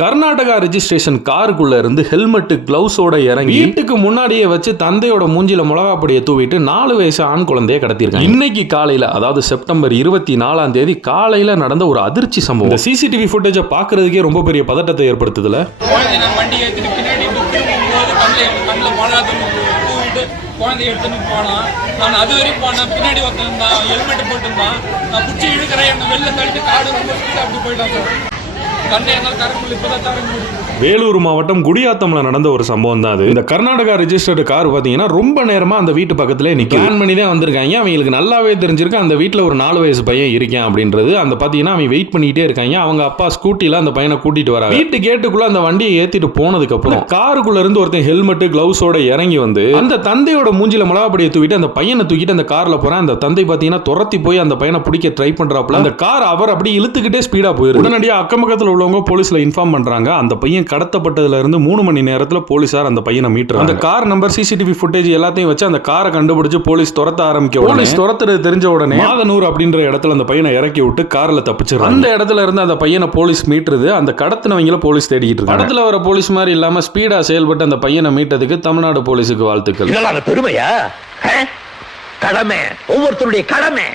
Karnataka registration காருக்குள்ள இருந்து helmet கிளவுஸோட இறங்கி வீட்டுக்கு முன்னாடியே வச்சு தந்தையோட மூஞ்சில மிளகா பொடியை தூவிட்டு 4 வயசு ஆண் குழந்தைய கடத்திருக்காங்க. இன்னைக்கு காலையில, அதாவது செப்டம்பர் 24ஆம் தேதி காலையில நடந்த ஒரு அதிர்ச்சி சம்பவம். இந்த சிசிடிவி ஃபுட்டேஜை பாக்குறதுக்கே ரொம்ப பெரிய பதட்டத்தை ஏற்படுத்துதுல. குழந்தைய எடுத்துன்னு போனான். நான் அது வரைக்கும் போனேன். பின்னாடி ஒருத்தன் ஹெல்மெட் போட்டுருந்தான். நான் பிடிச்சி இழுக்கிறேன். என்ன வெளில தள்ளிட்டு காடு ரொம்ப ஸ்பீடாக அப்படி போயிட்டான் சார். வேலூர் மாவட்டம் குடியாத்தம்ல நடந்த ஒரு சம்பவம் தான் அது. இந்த கர்நாடகா ரெஜிஸ்டர்டு கார் பாத்தீங்கன்னா ரொம்ப நேரமா அந்த வீட்டு பக்கத்திலே நிக்க பிளான் பண்ணி தான் வந்திருக்காங்க. அவங்களுக்கு நல்லாவே தெரிஞ்சிருக்கு அந்த வீட்டுல ஒரு 4 வயசு பையன் இருக்கேன் அப்படின்றது. அந்த பாத்தீங்கன்னா அவங்க வெயிட் பண்ணிட்டே இருக்காங்க. அவங்க அப்பா ஸ்கூட்டில அந்த பையனை கூட்டிட்டு வராங்க. வீட்டு கேட்டுக்குள்ள அந்த வண்டியை ஏத்திட்டு போனதுக்கு அப்புறம் காருக்குள்ள இருந்து ஒருத்தன் ஹெல்மெட் கிளவுஸோட இறங்கி வந்து அந்த தந்தையோட மூஞ்சில மிளகாப்படியை தூக்கிட்டு அந்த பையனை தூக்கிட்டு அந்த கார்ல போறான். அந்த தந்தை பாத்தீங்கன்னா துரத்தி போய் அந்த பையனை பிடிக்க ட்ரை பண்றாப்ல. அந்த கார் அவர் அப்படி இழுத்துக்கிட்டே ஸ்பீடா போயிருக்கு. உடனடியா அக்கம் பக்கத்துல உள்ளவங்க போலீஸ்ல இன்ஃபார்ம் பண்றாங்க. அந்த பையன் கடத்தப்பட்டதுல இருந்து 3 மணி நேரத்துல போலீசார் அந்த பையனை மீட்றாங்க. அந்த கார் நம்பர், சிசிடிவி ஃபுட்டேஜ் எல்லாத்தையும் வச்சு அந்த காரை கண்டுபிடிச்சு போலீஸ் துரத்த ஆரம்பிக்க போலீஸ் துரத்துறது தெரிஞ்ச உடனே மாதனூர் அப்படின்ற இடத்துல அந்த பையனை இறக்கி விட்டு கார்ல தப்பிச்சிடுறாங்க. அந்த இடத்துல இருந்து அந்த பையனை போலீஸ் மீட்டுறது. அந்த கடத்தினவங்கள போலீஸ் தேடிக்கிட்டு இருக்காங்க. இடத்துல வர போலீஸ் மாதிரி இல்லாம ஸ்பீடா செயல்பட்டு அந்த பையனை மீட்டதுக்கு தமிழ்நாடு போலீஸுக்கு வாழ்த்துக்கள். பெருமையா? கடமை, ஒவ்வொருத்தருடைய கடமை.